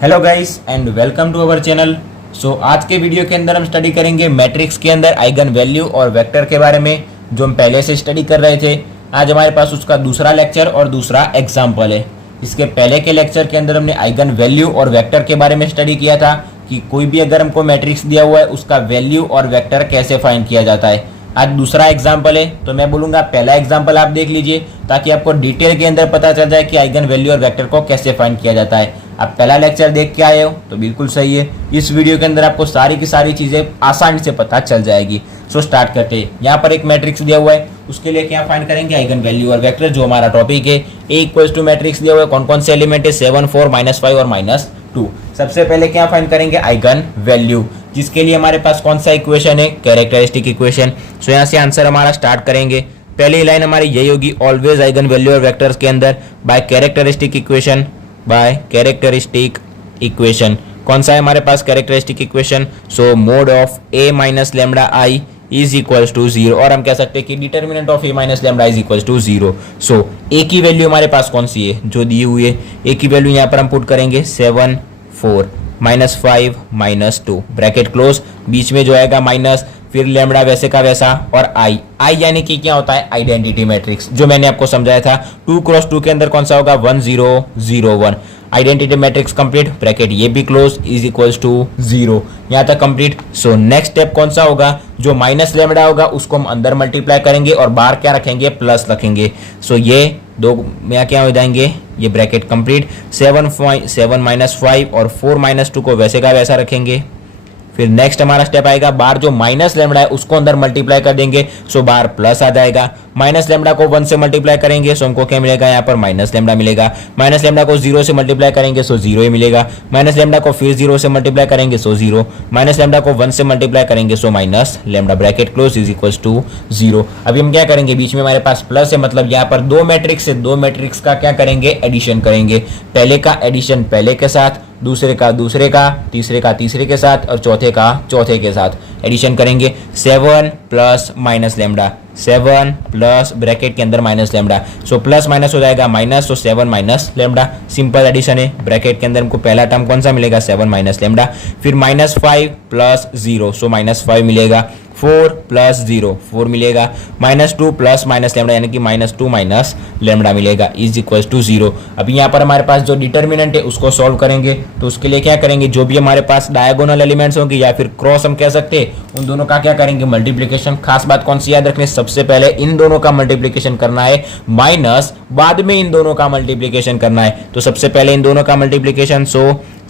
Hello guys and welcome to our channel. आज के video के अंदर हम स्टडी करेंगे मैट्रिक्स के अंदर आइगन वैल्यू और वेक्टर के बारे में, जो हम पहले से स्टडी कर रहे थे। आज हमारे पास उसका दूसरा लेक्चर और दूसरा एग्जाम्पल है। इसके पहले के लेक्चर के अंदर हमने आइगन वैल्यू और वेक्टर के बारे में स्टडी किया था कि कोई भी अगर हमको मैट्रिक्स दिया हुआ है उसका वैल्यू और वेक्टर कैसे फाइंड किया जाता है। आज दूसरा एग्जाम्पल है, तो मैं बोलूंगा पहला एग्जाम्पल आप देख लीजिए ताकि आपको डिटेल के अंदर पता चल जाए कि आइगन वैल्यू और वेक्टर को कैसे फाइंड किया जाता है। आप पहला लेक्चर देख के आए हो तो बिल्कुल सही है। इस वीडियो के अंदर आपको सारी की सारी चीजें आसानी से पता चल जाएगी। स्टार्ट करते हैं। यहाँ पर एक मैट्रिक्स दिया हुआ है, उसके लिए क्या फाइंड करेंगे, आइगन वैल्यू और वेक्टर, जो हमारा टॉपिक है। ए इक्वल्स टू मैट्रिक्स दिया हुआ है, कौन कौन से एलिमेंट है, 7 4 -5 और -2। सबसे पहले क्या फाइंड करेंगे, आइगन वैल्यू, जिसके लिए हमारे पास कौन सा इक्वेशन है, कैरेक्टरिस्टिक इक्वेशन। यहाँ से आंसर हमारा स्टार्ट करेंगे। पहली लाइन हमारी यही होगी, ऑलवेज आइगन वैल्यू और वेक्टर्स के अंदर by characteristic equation, by characteristic equation. कौन सा है हमारे पास characteristic equation, mod of A minus lambda I is equals to 0, और हम कह सकते हैं कि determinant of A minus lambda is equals to 0। A की वैल्यू हमारे पास कौन सी है, जो दी हुई है। ए की वैल्यू यहाँ पर हम पुट करेंगे 7 4 -5 -2 ब्रैकेट क्लोज, बीच में जो आएगा माइनस, फिर लैम्डा वैसे का वैसा, और आई यानी कि क्या होता है, आइडेंटिटी मैट्रिक्स, जो मैंने आपको समझाया था। 2 क्रॉस 2 के अंदर कौन सा होगा, 1 0 0 1। आइडेंटिटी मैट्रिक्स कंप्लीट, ब्रैकेट ये भी क्लोज, इज इक्वल्स टू 0, यहाँ तक कंप्लीट। नेक्स्ट स्टेप कौन सा होगा, जो माइनस लैम्डा होगा उसको हम अंदर मल्टीप्लाई करेंगे और बाहर क्या रखेंगे, प्लस रखेंगे। ये दो यहाँ क्या हो जाएंगे, ये ब्रैकेट कंप्लीट। 7 -5 और 4 -2 को वैसे का वैसा रखेंगे। फिर नेक्स्ट हमारा स्टेप आएगा, बाहर जो माइनस लैम्डा है उसको अंदर मल्टीप्लाई कर देंगे, बाहर प्लस आ जाएगा। माइनस लैम्डा को 1 से मल्टीप्लाई करेंगे, हमको क्या मिलेगा, यहाँ पर माइनस लैम्डा मिलेगा। माइनस लैम्डा को 0 से मल्टीप्लाई करेंगे, 0 ही मिलेगा। माइनस लैम्डा को फिर 0 से मल्टीप्लाई करेंगे, 0। माइनस लैम्डा को 1 से मल्टीप्लाई करेंगे, minus lambda, bracket close, is equals to 0। अभी हम क्या करेंगे, बीच में हमारे पास प्लस है, मतलब यहाँ पर दो मैट्रिक्स है, दो मैट्रिक्स का क्या करेंगे, एडिशन करेंगे। पहले का एडिशन पहले के साथ, दूसरे का दूसरे का, तीसरे का तीसरे के साथ, और चौथे का चौथे के साथ एडिशन करेंगे। 7 plus minus lambda, 7 plus bracket के अंदर माइनस लैम्डा, प्लस माइनस हो जाएगा minus, 7 minus lambda, simple addition है। ब्रैकेट के अंदर हमको पहला टर्म कौन सा मिलेगा, 7 माइनस लैम्डा। फिर -5 प्लस 0, -5 मिलेगा। 4 प्लस 0 4 मिलेगा। -2 प्लस माइनस लैम्डा यानी कि -2 माइनस लैम्डा मिलेगा, इज इक्वल्स टू 0। अभी यहाँ पर हमारे पास जो डिटर्मिनेंट है उसको सॉल्व करेंगे, तो उसके लिए क्या करेंगे, जो भी हमारे पास डायगोनल एलिमेंट्स होंगे या फिर क्रॉस हम कह सकते हैं, उन दोनों का क्या करेंगे, मल्टीप्लीकेशन। खास बात कौन सी याद रखनी, सबसे पहले इन दोनों का मल्टीप्लीकेशन करना है, माइनस बाद में इन दोनों का मल्टीप्लीकेशन करना है। तो सबसे पहले इन दोनों का मल्टीप्लीकेशन,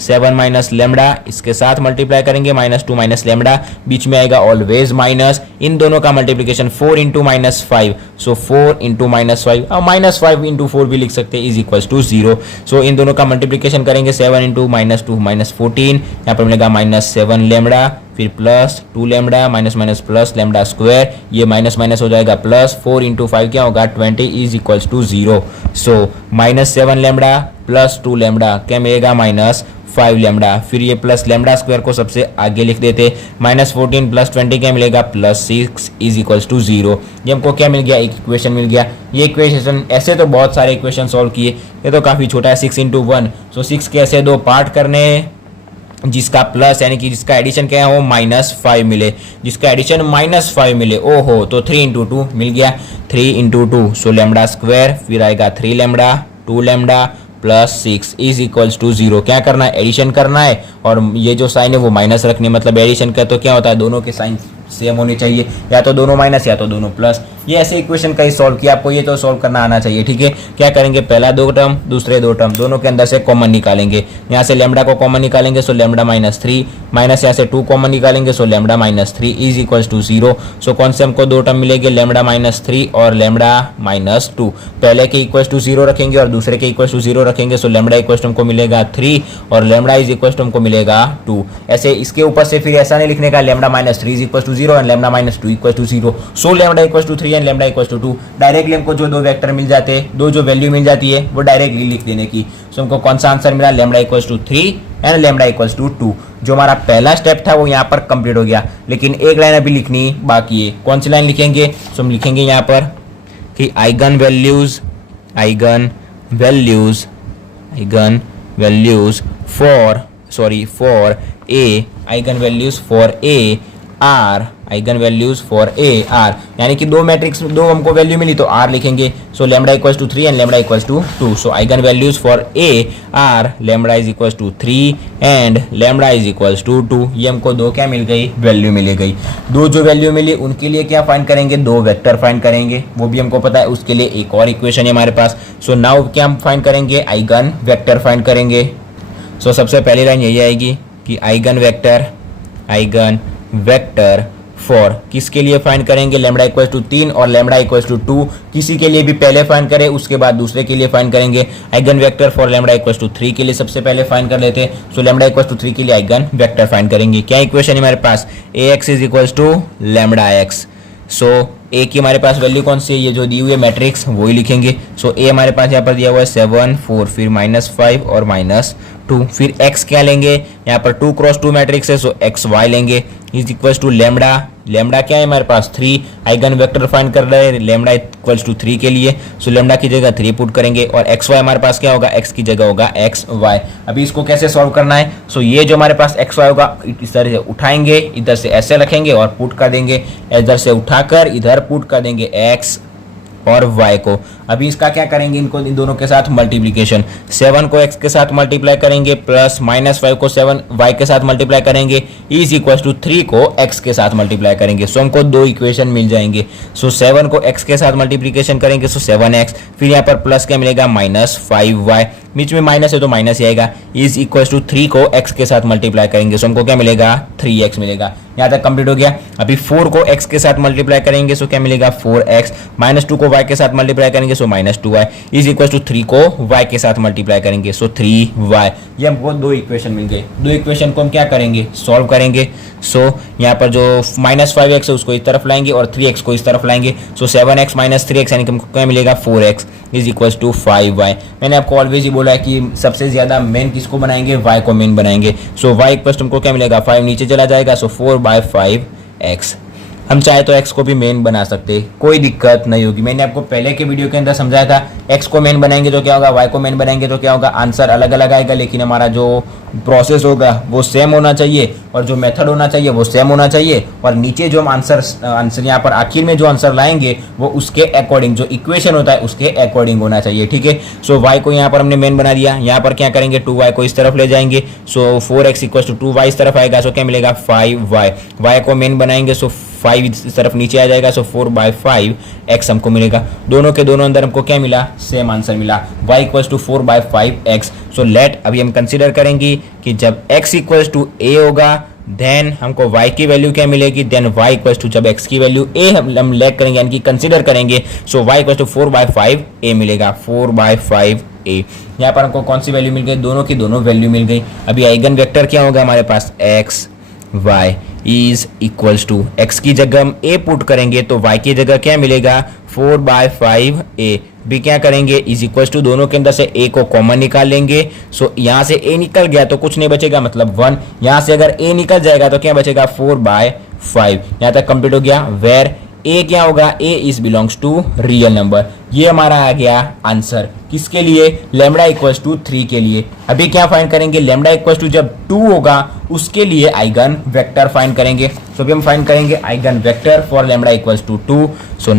7 माइनस लैम्डा इसके साथ मल्टीप्लाई करेंगे, -2 माइनस लैम्डा, बीच में आएगा ऑलवेज माइनस। इन दोनों का मल्टीप्लिकेशन 4 इंटू -5, 4 इंटू -5 और -5 इंटू 4 भी लिख सकते हैं, इज इक्वल्स टू 0। इन दोनों का मल्टीप्लिकेशन करेंगे, 7 इंटू -2 -14, यहाँ पर मिलेगा -7 लैम्डा, फिर plus 2 lambda, minus plus lambda square, ये माइनस माइनस हो जाएगा प्लस, 4 इंटू 5 क्या होगा, 20, is equals to 0। -7 lambda plus 2 lambda क्या मिलेगा, -5 लैम्डा। फिर ये प्लस लैम्डा स्क्वायर को सबसे आगे लिख देते, -14 प्लस 20 क्या मिलेगा, +6, इज इक्वल्स टू 0। ये हमको क्या मिल गया, एक इक्वेशन मिल गया। ये इक्वेशन, ऐसे तो बहुत सारे इक्वेशन सॉल्व किए, ये तो काफ़ी छोटा है, 6 इंटू 1, 6 के ऐसे दो पार्ट करने, जिसका प्लस यानी कि जिसका एडिशन क्या है वो -5 मिले, जिसका एडिशन -5 मिले, ओहो, तो 3 इंटू 2 मिल गया, 3 इंटू 2, लैम्डा स्क्वायर, फिर आएगा 3 lambda 2 lambda plus 6 is equals to 0। क्या करना है, एडिशन करना है, और ये जो साइन है वो माइनस रखनी है, मतलब एडिशन का तो क्या होता है, दोनों के साइन सेम होने चाहिए, या तो दोनों माइनस या तो दोनों प्लस। ये ऐसे इक्वेशन का ही सॉल्व किया, आपको ये तो सॉल्व करना आना चाहिए, ठीक है। क्या करेंगे, पहला 2 टर्म दूसरे 2 टर्म दोनों के अंदर से कॉमन निकालेंगे। यहाँ से लैम्डा को कॉमन निकालेंगे, लैम्डा -3, माइनस यहाँ से 2 कॉमन निकालेंगे, लैम्डा -3 इज इक्वल्स टू 0। कौन से हमको 2 टर्म मिलेंगे, लैम्डा -3 और लैम्डा -2, पहले के इक्वल्स टू 0 रखेंगे और दूसरे के इक्वल्स टू 0 रखेंगे, लैम्डा इक्वल्स टू हमको मिलेगा 3 और लैम्डा इज इक्वल्स टू हमको मिलेगा 2। ऐसे इसके ऊपर से फिर ऐसा नहीं लिखने का, lambda -3 is equals to 0 and lambda -2 equals to 0, lambda equals to 3 and lambda equals to 2। Directly हमको जो 2 वेक्टर मिल जाते हैं, जो वैल्यू मिल जाती है वो डायरेक्टली लिख देने की। हमको कौन सा आंसर मिला, lambda equals to 3 and lambda equals to 2। जो हमारा पहला स्टेप था वो यहाँ पर कंप्लीट हो गया, लेकिन एक लाइन अभी लिखनी बाकी है। कौन सी लाइन लिखेंगे, हम लिखेंगे यहाँ पर कि eigen values for A eigen values for A are eigen values for A are, यानी कि दो मैट्रिक्स दो हमको वैल्यू मिली तो आर लिखेंगे. So lambda equals to 3 and lambda equals to 2. So eigen values for A are lambda is equals to 3 and lambda is equals to 2. ये हमको दो क्या मिल गई, वैल्यू मिल गई. दो जो वैल्यू मिली उनके लिए क्या फाइंड करेंगे, दो वेक्टर फाइंड करेंगे, वो भी हमको पता है. उसके लिए एक और इक्वेशन है हमारे पास. सो नाउ क्या हम फाइंड करेंगे, आइगन वेक्टर फाइंड करेंगे. सो सबसे पहली लाइन यही आएगी कि आइगन वेक्टर फॉर किसके लिए फाइंड करेंगे, लैम्डा इक्वल टू 3 और लैम्डा इक्वल टू 2. किसी के लिए भी पहले फाइंड करें उसके बाद दूसरे के लिए फाइंड करेंगे. Eigen vector for lambda equal to 3 के लिए सबसे पहले फाइंड कर लेते हैं. सो लैम्डा इक्वल टू 3 के लिए आइगन वेक्टर फाइंड करेंगे. क्या इक्वेशन है हमारे पास, ax is equal to lambda x. So A की हमारे पास वैल्यू कौन सी है, ये जो दी हुई है मैट्रिक्स वही लिखेंगे. सो ए हमारे पास यहाँ पर दिया हुआ है 7 4, फिर -5 और -2. फिर x क्या लेंगे, यहाँ पर 2 क्रॉस 2 मैट्रिक्स है, सो एक्स वाई लेंगे इज इक्वल टू लैम्डा क्या है हमारे पास 3. आइगन वेक्टर फाइंड कर रहे हैं लैम्डा इक्वल्स टू 3 के लिए. सो लैम्डा की जगह 3 पुट करेंगे और एक्स वाई हमारे पास क्या होगा, x की जगह होगा एक्स वाई. अभी इसको कैसे सॉल्व करना है, सो ये जो हमारे पास एक्स वाई होगा इस तरह से उठाएंगे, इधर से ऐसे रखेंगे और पुट कर देंगे, इधर से उठाकर इधर पुट कर देंगे x और y को. अभी इसका क्या करेंगे, इनको इन दोनों के साथ मल्टीप्लीकेशन. 7 को x के साथ मल्टीप्लाई करेंगे प्लस -5 को 7 y के साथ मल्टीप्लाई करेंगे इज इक्वल टू 3 को x के साथ मल्टीप्लाई करेंगे. सो हमको दो इक्वेशन मिल जाएंगे. सो 7 को x के साथ मल्टीप्लीकेशन करेंगे सो 7x, फिर यहाँ पर प्लस क्या मिलेगा -5y, बीच में माइनस है तो माइनस ही आएगा, इज इक्वल टू 3 को x के साथ मल्टीप्लाई करेंगे. सो हमको क्या मिलेगा 3x मिलेगा. यहाँ तक कंप्लीट हो गया. अभी 4 को x के साथ मल्टीप्लाई करेंगे सो क्या मिलेगा 4x, -2 को y के साथ मल्टीप्लाई करेंगे सो -2y इज इक्वल टू 3 को y के साथ मल्टीप्लाई करेंगे सो 3y. ये हमको दो इक्वेशन मिल गए. दो इक्वेशन को हम क्या करेंगे, सॉल्व करेंगे. सो यहाँ पर जो -5x है उसको इस तरफ लाएंगे और 3x को इस तरफ लाएंगे. सो 7x - 3x यानी कि हमको क्या मिलेगा 4x is equal to 5y. मैंने आपको ऑलवेज ही बोला है कि सबसे ज्यादा मेन किसको बनाएंगे, y को मेन बनाएंगे. सो y इक्वल टू हमको क्या मिलेगा 5 नीचे चला जाएगा सो 4/5x. हम चाहे तो x को भी मेन बना सकते, कोई दिक्कत नहीं होगी. मैंने आपको पहले के वीडियो के अंदर समझाया था x को मेन बनाएंगे तो क्या होगा, y को मेन बनाएंगे तो क्या होगा, आंसर अलग अलग आएगा लेकिन हमारा जो प्रोसेस होगा वो सेम होना चाहिए और जो मेथड होना चाहिए वो सेम होना चाहिए. और नीचे जो हम आंसर यहाँ पर आखिर में जो आंसर लाएंगे वो उसके अकॉर्डिंग, जो इक्वेशन होता है उसके अकॉर्डिंग होना चाहिए. ठीक है. सो y को यहाँ पर हमने मेन बना दिया. यहाँ पर क्या करेंगे 2y को इस तरफ ले जाएंगे सो 4x इक्वल टू 2y इस तरफ आएगा सो क्या मिलेगा 5y. y को मेन बनाएंगे सो 5 इस तरफ नीचे आ जाएगा सो 4/5x हमको मिलेगा. दोनों के दोनों अंदर हमको क्या मिला, सेम आंसर मिला, y equal to 4/5x. So let अभी हम कंसीडर करेंगे कि जब x इक्वल टू a होगा देन हमको y की वैल्यू क्या मिलेगी, देन y इक्वल टू जब x की वैल्यू a हम लेट करेंगे यानी कि कंसीडर करेंगे सो y इक्वल टू 4/5a मिलेगा, 4/5a. यहाँ पर हमको कौन सी वैल्यू मिल गई, दोनों की दोनों वैल्यू मिल गई. अभी आइगन वेक्टर क्या होगा हमारे पास, x y is equals to x की जगह हम a पुट करेंगे तो y की जगह क्या मिलेगा 4/5a. भी क्या करेंगे इज इक्वल्स टू दोनों के अंदर से a को कॉमन निकाल लेंगे. सो यहाँ से a निकल गया तो कुछ नहीं बचेगा मतलब 1. यहाँ से अगर a निकल जाएगा तो क्या बचेगा 4/5. यहाँ तक कंप्लीट हो गया. वेर a क्या होगा, a is belongs to real number. ये हमारा आ गया आंसर किसके लिए, लैम्डा इक्वल्स टू 3 के लिए. अभी क्या फाइंड करेंगे, लैम्डा इक्वल्स टू जब 2 होगा उसके लिए आइगन वेक्टर फाइंड करेंगे. तो अभी हम फाइंड करेंगे eigen vector for lambda equals to 2. So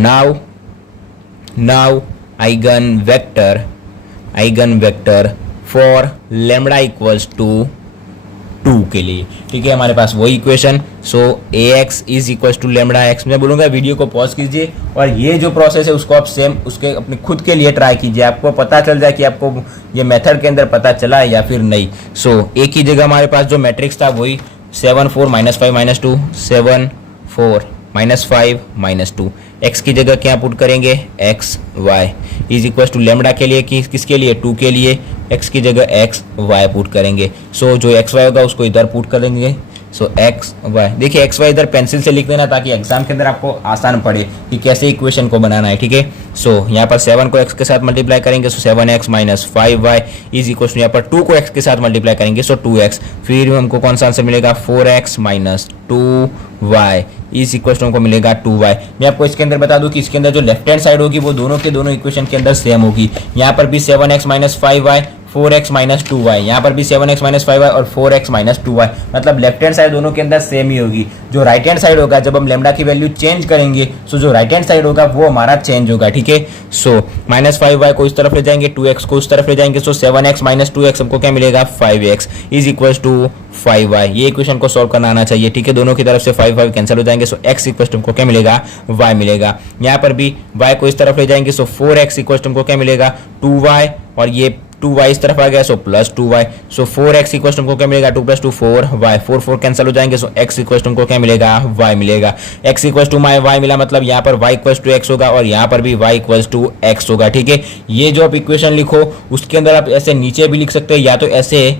now eigen vector for lambda equals to 2 के लिए. ठीक है, हमारे पास वही equation. So ax is equal to lambda x. मैं बोलूँगा वीडियो को पॉज कीजिए और ये जो प्रोसेस है उसको आप सेम उसके अपने खुद के लिए ट्राई कीजिए, आपको पता चल जाए कि आपको ये मेथड के अंदर पता चला है या फिर नहीं. सो a की जगह हमारे पास जो मैट्रिक्स था वही 7 4 -5 -2, 7 4 -5 -2. x की जगह क्या पुट करेंगे, x y is equal to lambda के लिए किसके लिए 2 के लिए x की जगह x y पुट करेंगे. सो जो x y होगा उसको इधर पुट कर देंगे. सो एक्स वाई, देखिए एक्स वाई इधर पेंसिल से लिख देना ताकि एग्जाम के अंदर आपको आसान पड़े कि कैसे इक्वेशन को बनाना है. ठीक है. सो यहाँ पर 7 को x के साथ मल्टीप्लाई करेंगे सो 7x - 5y is equal to यहाँ पर 2 को x के साथ मल्टीप्लाई करेंगे सो 2x. फिर हमको कौन सा आंसर मिलेगा 4x - 2y is equal to हमको मिलेगा 2y. मैं आपको इसके अंदर बता दूं कि इसके अंदर जो लेफ्ट हैंड साइड होगी वो दोनों के दोनों इक्वेशन के अंदर सेम होगी. यहाँ पर भी 7x - 5y 4x minus 2y, यहाँ पर भी 7x माइनस 5y और 4x माइनस 2y, मतलब लेफ्ट हैंड साइड दोनों के अंदर सेम ही होगी। जो राइट हैंड साइड होगा जब हम लेमडा की वैल्यू चेंज करेंगे सो जो राइट हैंड साइड होगा वो हमारा चेंज होगा, ठीक है। सो माइनस 5y को इस तरफ ले जाएंगे, 2x को उस तरफ ले जाएंगे, सो 7x माइनस 2x हमको क्या मिलेगा 5x is equal to 5y। ये इक्वेशन को सॉल्व करना आना चाहिए, ठीक है। दोनों की तरफ से 5 कैंसिल हो जाएंगे, सो x इक्वल टू हमको क्या मिलेगा y मिलेगा। यहाँ पर भी y को इस तरफ ले जाएंगे, सो 4x इक्वल टू हमको क्या मिलेगा 2y, और ये 2y इस तरफ आ गया so plus 2y, so 4x equal to हमको क्या मिलेगा 2 प्लस 2 4y, 4 कैंसिल हो जाएंगे, सो x इक्वल टू हमको क्या मिलेगा y मिलेगा। x इक्वल टू y मिला, मतलब यहाँ पर y इक्वल टू x होगा और यहाँ पर भी y इक्वल टू x होगा, ठीक है। ये जो आप इक्वेशन लिखो उसके अंदर आप ऐसे नीचे भी लिख सकते हैं, या तो ऐसे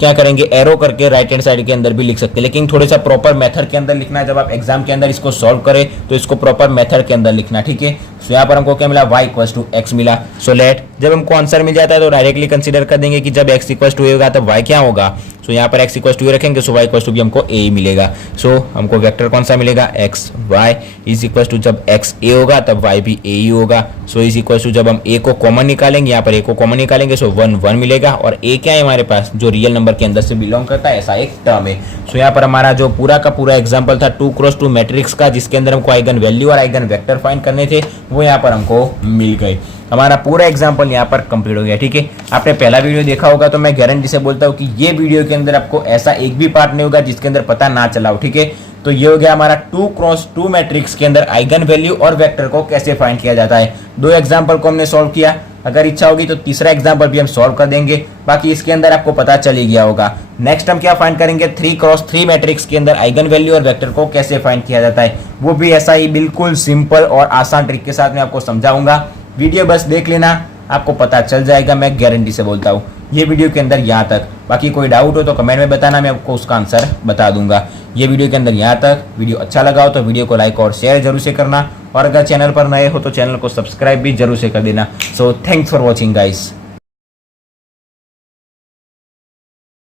क्या करेंगे एरो करके राइट हैंड साइड के अंदर भी लिख सकते हैं, लेकिन थोड़ा सा प्रॉपर मेथड के अंदर लिखना है। जब आप एग्जाम के अंदर इसको सॉल्व करें तो इसको प्रॉपर मेथड के अंदर लिखना, ठीक है। सो यहाँ पर हमको क्या मिला y इक्वल टू x मिला। सो लेट जब हमको आंसर मिल जाता है तो डायरेक्टली कंसीडर कर देंगे कि जब x इक्वल टू a होगा तब y क्या होगा। सो यहाँ पर x इक्वल टू a रखेंगे, सो y इक्वल टू भी हमको a ही मिलेगा। सो हमको वेक्टर कौन सा मिलेगा x y is equal to जब x a होगा तब y भी a ही होगा। सो इज इक्वल टू जब हम a को कॉमन निकालेंगे, यहाँ पर a को कॉमन निकालेंगे, सो 1 1 मिलेगा, और a क्या है हमारे पास जो रियल नंबर के अंदर से बिलोंग करता है, ऐसा एक टर्म है। सो यहाँ पर हमारा जो पूरा का पूरा एग्जाम्पल था 2x2 मैट्रिक्स का, जिसके अंदर हमको आइगन वैल्यू और आइगन वेक्टर फाइंड करने थे, वो यहाँ पर हमको मिल गए। हमारा पूरा एग्जाम्पल यहाँ पर कंप्लीट हो गया, ठीक है। आपने पहला वीडियो देखा होगा, तो मैं गारंटी से बोलता हूँ कि ये वीडियो के अंदर आपको ऐसा एक भी पार्ट नहीं होगा जिसके अंदर पता ना चला हो, ठीक है। तो ये हो गया हमारा 2x2 मैट्रिक्स के अंदर आइगन वैल्यू और वेक्टर को कैसे फाइंड किया जाता है। 2 एग्जाम्पल को हमने सॉल्व किया, अगर इच्छा होगी तो तीसरा एग्जाम्पल भी हम सॉल्व कर देंगे, बाकी इसके अंदर आपको पता चल ही गया होगा। नेक्स्ट हम क्या फाइंड करेंगे 3x3 मैट्रिक्स के अंदर आइगन वैल्यू और वेक्टर को कैसे फाइंड किया जाता है, वो भी ऐसा ही बिल्कुल सिंपल और आसान ट्रिक के साथ मैं आपको समझाऊंगा। वीडियो बस देख लेना, आपको पता चल जाएगा, मैं गारंटी से बोलता हूँ। ये वीडियो के अंदर यहाँ तक, बाकी कोई डाउट हो तो कमेंट में बताना, मैं आपको उसका आंसर बता दूंगा। ये वीडियो के अंदर यहाँ तक। वीडियो अच्छा लगा हो तो वीडियो को लाइक और शेयर जरूर से करना, और अगर चैनल पर नए हो तो चैनल को सब्सक्राइब भी जरूर से कर देना। So thanks for watching guys.